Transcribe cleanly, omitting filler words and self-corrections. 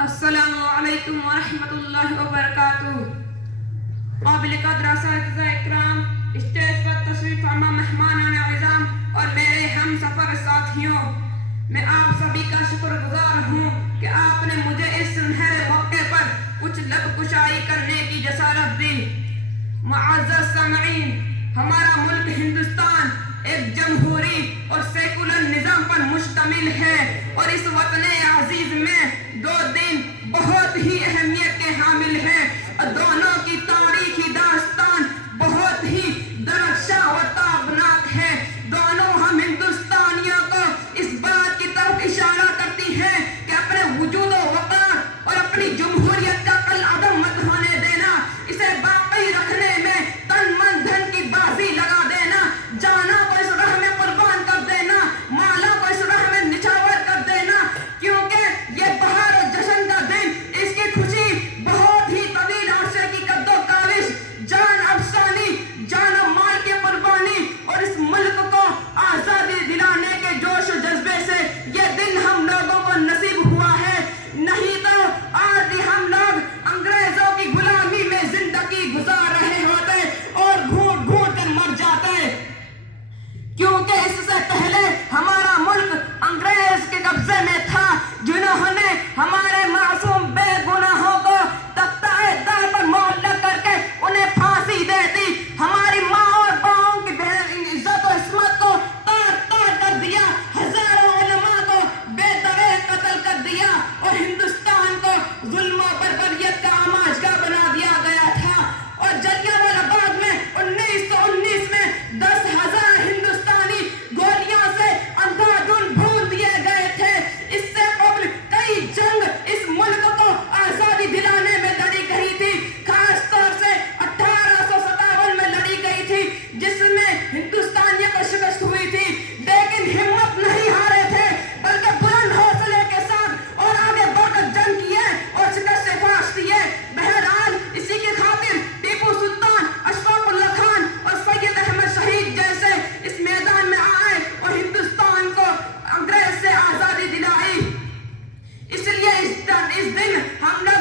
السلام علیکم ورحمۃ اللہ وبرکاتہ. قابل قدر اساتذہ اکرام، اسٹیج پر تشریف فرما مہمانان اعظام اور میرے ہم سفر ساتھیوں، میں آپ سبھی کا شکر گزار ہوں کہ آپ نے مجھے اس سنہرے موقع پر کچھ لب کشائی کرنے کی جسارت دی. معزز سامعین، ہمارا ملک ہندوستان ایک جمہوری اور سیکولر نظام پر مشتمل ہے اور اس وطن عزیز میں دو دن بہت ہی اہمیت کے حامل ہیں. دونوں کی تاریخی داستان بہت ہی درخشاں و تابناک ہے. دونوں ہم ہندوستانیوں کو اس بات کی طرف اشارہ کرتی ہیں کہ اپنے وجود و وقار اور اپنی جمہوریت کا کالعدم مت ہونے دینا، اسے باقی رکھنے میں تن من دھن کی بازی لگا دینا، جانوں کو اس راہ میں قربان کر دینا، مالوں کو اس راہ میں نچھاور کر دینا، کیونکہ یہ بہار و جشن کا دن، اس کی خوشی بہت ہی طویل عرصے کی قد و کاوش، جان افسانی، جان و مال کی قربانی اور اس ملک کو آزادی دلانے کے جوش و جذبے سے یہ دن ہم لوگوں کو نصیب ہوا ہے. نہیں تو آج بھی ہم لوگ انگریزوں کی غلامی میں زندگی گزار رہے ہوتے اور گھونٹ گھونٹ کر مر جاتے، کیونکہ اس سے پہلے ہمارا ملک انگریز کے قبضے میں تھا، جنہوں نے ہمارے معصوم بے گناہوں کو تختہ دار پر معلق کر کے انہیں پھانسی دے دی. ہماری ماں اور باؤں کی عزت و عصمت کو تار تار کر دیا، ہزاروں علماء کو بے درے قتل کر دیا اور ہندوستان کو ظلم و بربریت کا آماجگاہ بنا دیا گیا تھا. اور جلیانوالہ باغ میں 1919 میں 10,000 ہندوستانی گولیوں سے اندھادھند بھون دیے گئے تھے. اس سے قبل کئی جنگ اس ملک کو آزادی دلانے میں لڑی گئی تھی، خاص طور سے 1857 میں لڑی گئی تھی، جس میں ہندوستانیوں کو شکست ہوئی تھی، لیکن ہمت نہیں ہارے تھے بلکہ بلند حوصلے کے ساتھ اور آگے بڑھ کر جنگ کیے اور شکست سے فاش دیے. بہرحال اسی کی خاطر ٹیپو سلطان، اشفاق اللہ خان اور سید احمد شہید جیسے اس میدان میں آئے اور ہندوستان کو انگریز سے آزادی دلائی. اس لیے اس دن ہم لوگ